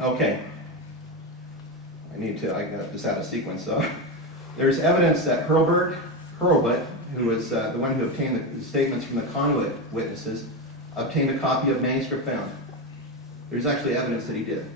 Okay. I got this out of sequence, so. There's evidence that Hurlbut, who was the one who obtained the statements from the conduit witnesses, obtained a copy of manuscript found. There's actually evidence that he did.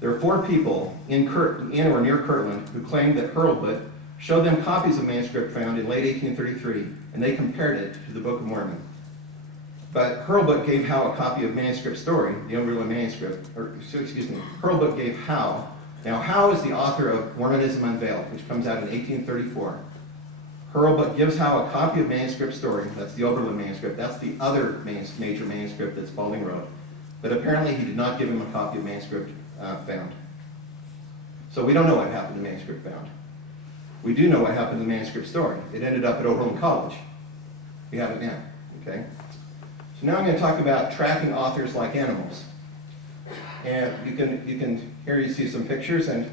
There are 4 people in or near Kirtland who claimed that Hurlbut showed them copies of manuscript found in late 1833, and they compared it to the Book of Mormon. But Hurlbut gave Howe a copy of manuscript story, the Oberlin manuscript, Hurlbut gave Howe. Now, Howe is the author of Mormonism Unveiled, which comes out in 1834. Hurlbut gives Howe a copy of manuscript story, that's the Oberlin manuscript, that's the other major manuscript that Spalding wrote. But apparently he did not give him a copy of manuscript found. So we don't know what happened to manuscript found. We do know what happened to manuscript story. It ended up at Oberlin College. We have it now, okay? So now I'm going to talk about tracking authors like animals. And here you see some pictures, and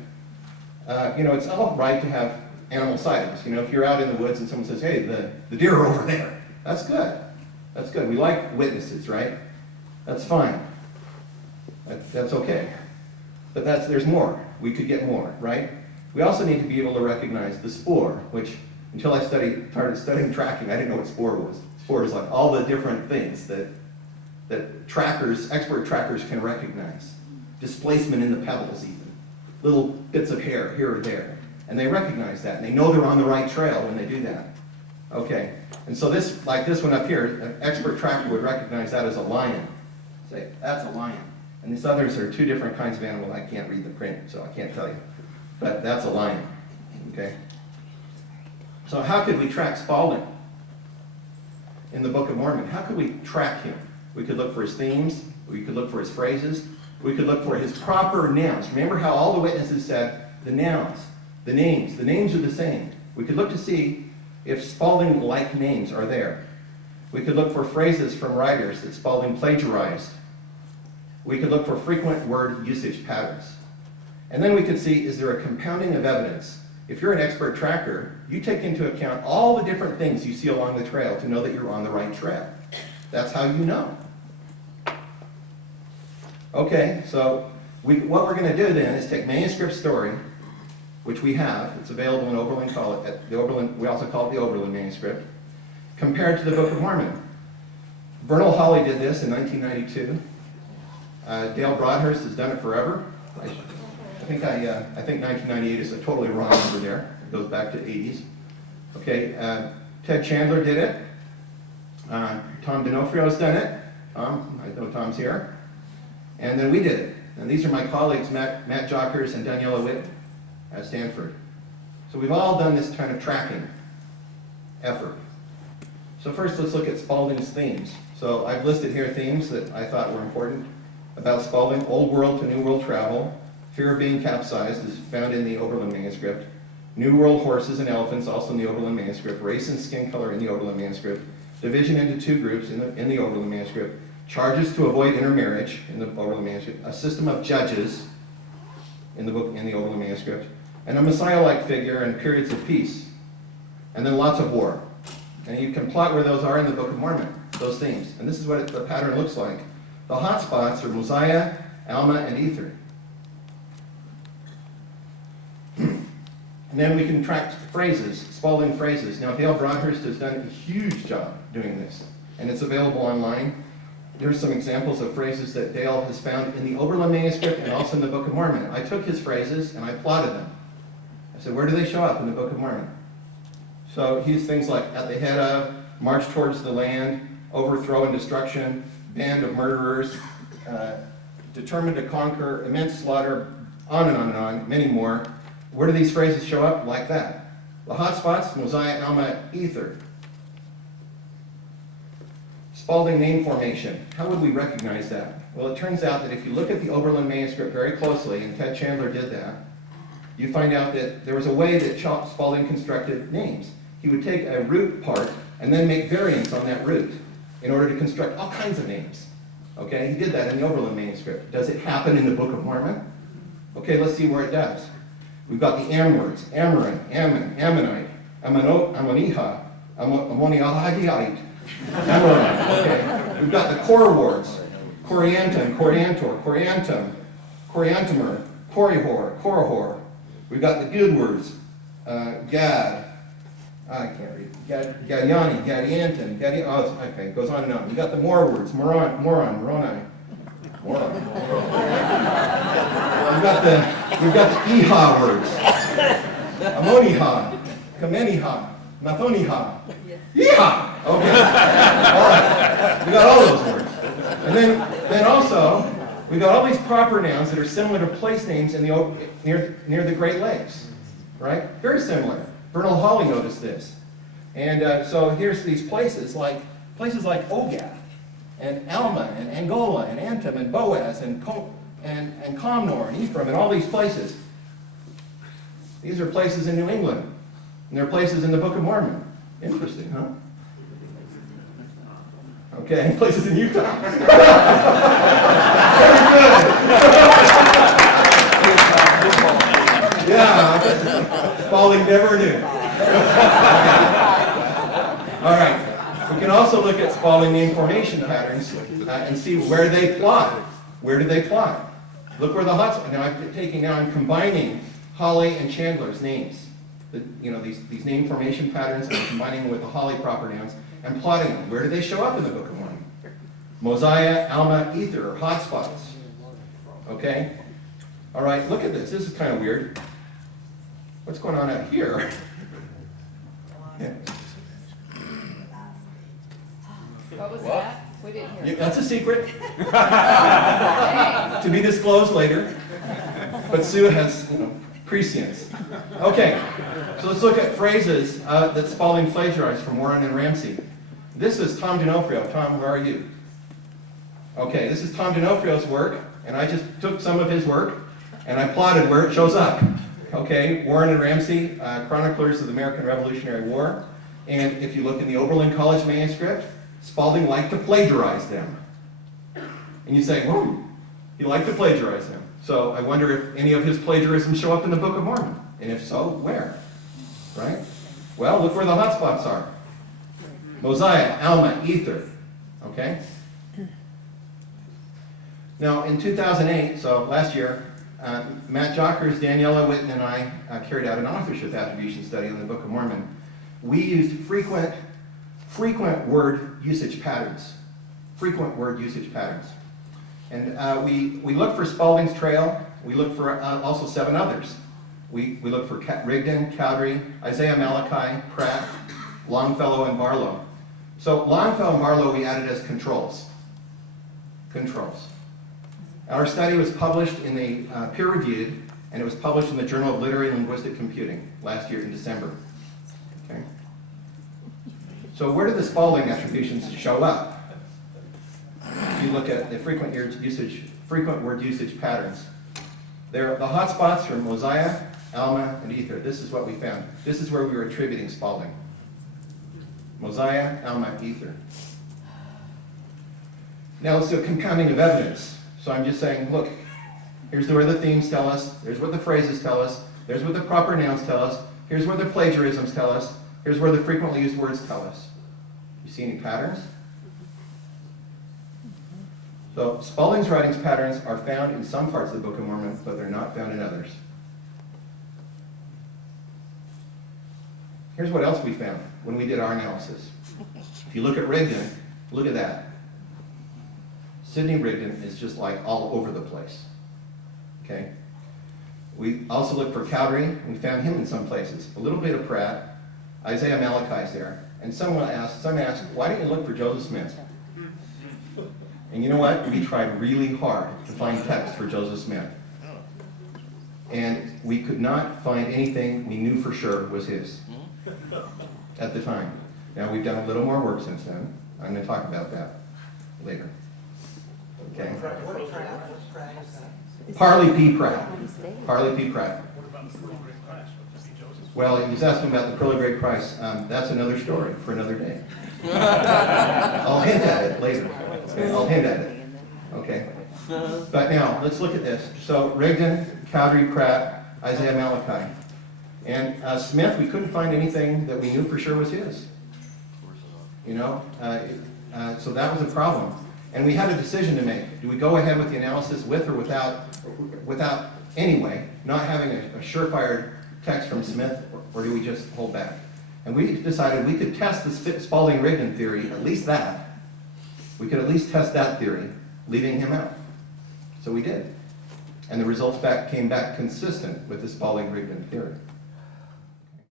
it's all right to have animal sightings. If you're out in the woods and someone says, hey, the deer are over there, that's good. That's good. We like witnesses, right? That's fine. That's okay. But there's more. We could get more, right? We also need to be able to recognize the spoor, which until I started studying tracking, I didn't know what spoor was. Spoor is like all the different things that expert trackers can recognize. Displacement in the pebbles even. Little bits of hair here or there. And they recognize that, and they know they're on the right trail when they do that. Okay, and so this one up here, an expert tracker would recognize that as a lion. Say, that's a lion. And these others are 2 different kinds of animal. I can't read the print, so I can't tell you. But that's a lion, okay? So how could we track Spalding in the Book of Mormon? How could we track him? We could look for his themes. We could look for his phrases. We could look for his proper nouns. Remember how all the witnesses said the nouns, the names are the same. We could look to see if Spalding-like names are there. We could look for phrases from writers that Spalding plagiarized. We could look for frequent word usage patterns. And then we could see, is there a compounding of evidence? If you're an expert tracker, you take into account all the different things you see along the trail to know that you're on the right trail. That's how you know. Okay, so what we're going to do then is take manuscript story, which we have. It's available in Oberlin College, we also call it the Oberlin manuscript, compared to the Book of Mormon. Vernal Hawley did this in 1992. Dale Broadhurst has done it forever. I think 1998 is a totally wrong number there. It goes back to the 80s. Okay, Ted Chandler did it. Tom D'Onofrio's done it. Tom, I know Tom's here. And then we did it. And these are my colleagues, Matt Jockers and Daniela Witt at Stanford. So we've all done this kind of tracking effort. So first let's look at Spalding's themes. So I've listed here themes that I thought were important about Spalding. Old World to New World travel. Fear of being capsized is found in the Oberlin manuscript. New World horses and elephants, also in the Oberlin manuscript. Race and skin color in the Oberlin manuscript. Division into 2 groups in the Oberlin manuscript. Charges to avoid intermarriage in the Oberlin manuscript. A system of judges in the Oberlin manuscript. And a Messiah-like figure and periods of peace. And then lots of war. And you can plot where those are in the Book of Mormon, those themes. And this is what the pattern looks like. The hot spots are Mosiah, Alma, and Ether. And then we can track phrases, Spalding phrases. Now, Dale Broadhurst has done a huge job doing this, and it's available online. There's some examples of phrases that Dale has found in the Oberlin manuscript and also in the Book of Mormon. I took his phrases and I plotted them. I said, where do they show up in the Book of Mormon? So he's things like, at the head of, march towards the land, overthrow and destruction, band of murderers, determined to conquer, immense slaughter, on and on and on, many more. Where do these phrases show up? Like that. The hot spots, Mosiah, Alma, Ether. Spalding name formation. How would we recognize that? Well, it turns out that if you look at the Oberlin manuscript very closely, and Ted Chandler did that, you find out that there was a way that Spalding constructed names. He would take a root part and then make variants on that root in order to construct all kinds of names. Okay, he did that in the Oberlin manuscript. Does it happen in the Book of Mormon? Okay, let's see where it does. We've got the Am words, Amorin, Ammon, Ammonite, Ammoniha, Ammoniahite, Ammonite. Okay, we've got the core words, Coriantum, Coriantor, Coriantum, Coriantumr, Corihor, Korihor. We've got the good words, Gad, I can't read, Gadiani, Gadianton, oh, okay, it goes on and on. We've got the more words, Moroni. Moron. We've got the Iha words, Ammoniha, Kameniha, Mathoniha, Yeehaw! Okay, all right, we got all those words. And then also, we got all these proper nouns that are similar to place names in the near the Great Lakes, right? Very similar. Vernal Hawley noticed this. And so here's these places like Ogath, and Alma, and Angola, and Antum, and Boaz, and Comnor, and Ephraim, and all these places. These are places in New England, and they're places in the Book of Mormon. Interesting, huh? Okay, places in Utah. Very good. Yeah, Spalding never knew. All right, we can also look at Spalding name formation patterns and see where they plot. Where do they plot? Look where the hotspots. Now I'm combining Hawley and Chandler's names. These name formation patterns, and I'm combining them with the Hawley proper nouns and plotting them. Where do they show up in the Book of Mormon? Mosiah, Alma, Ether, hotspots. Okay? All right, look at this. This is kind of weird. What's going on out here? Yeah. What was that? We didn't hear. That's a secret. To be disclosed later. But Sue has, prescience. Okay, so let's look at phrases that Spalding plagiarized from Warren and Ramsey. This is Tom D'Onofrio. Tom, where are you? Okay, this is Tom D'Onofrio's work, and I just took some of his work, and I plotted where it shows up. Okay, Warren and Ramsey, chroniclers of the American Revolutionary War, and if you look in the Oberlin College manuscript, Spalding liked to plagiarize them. And you say, he liked to plagiarize them. So I wonder if any of his plagiarisms show up in the Book of Mormon. And if so, where? Right? Well, look where the hotspots are. Mosiah, Alma, Ether. Okay? Now, in 2008, so last year, Matt Jockers, Daniela Witten, and I carried out an authorship attribution study on the Book of Mormon. We used frequent word usage patterns. Frequent word usage patterns. And we looked for Spalding's trail. We looked for also 7 others. We looked for Rigdon, Cowdery, Isaiah Malachi, Pratt, Longfellow, and Barlow. So Longfellow and Barlow we added as controls. Controls. Our study was published in the peer-reviewed, and it was published in the Journal of Literary and Linguistic Computing last year in December. Okay. So where do the Spalding attributions show up? If you look at the frequent word usage patterns, they're the hotspots from Mosiah, Alma, and Ether. This is what we found. This is where we were attributing Spalding. Mosiah, Alma, Ether. Now let's do a compounding of evidence. So I'm just saying, look, here's where the themes tell us, here's what the phrases tell us, here's what the proper nouns tell us, here's where the plagiarisms tell us, here's where the frequently used words tell us. You see any patterns? So Spalding's writings patterns are found in some parts of the Book of Mormon, but they're not found in others. Here's what else we found when we did our analysis. If you look at Rigdon, look at that. Sidney Rigdon is just like all over the place. Okay? We also looked for Cowdery. We found him in some places. A little bit of Pratt. Isaiah Malachi's there. And someone asked, why didn't you look for Joseph Smith? And you know what? We tried really hard to find text for Joseph Smith. And we could not find anything we knew for sure was his at the time. Now we've done a little more work since then. I'm going to talk about that later. Okay. Parley P. Pratt. Parley P. Pratt. Well, he's asking about the pearly great price. That's another story for another day. I'll hint at it later. Okay, I'll hint at it. Okay. But now, let's look at this. So, Rigdon, Cowdery, Pratt, Isaiah Malachi. And Smith, we couldn't find anything that we knew for sure was his. You know? So that was a problem. And we had a decision to make. Do we go ahead with the analysis with or without anyway, not having a surefire text from Smith, or do we just hold back? And we decided we could test the Spalding-Rigdon theory, at least that. We could at least test that theory, leaving him out. So we did. And the results came back consistent with the Spalding-Rigdon theory.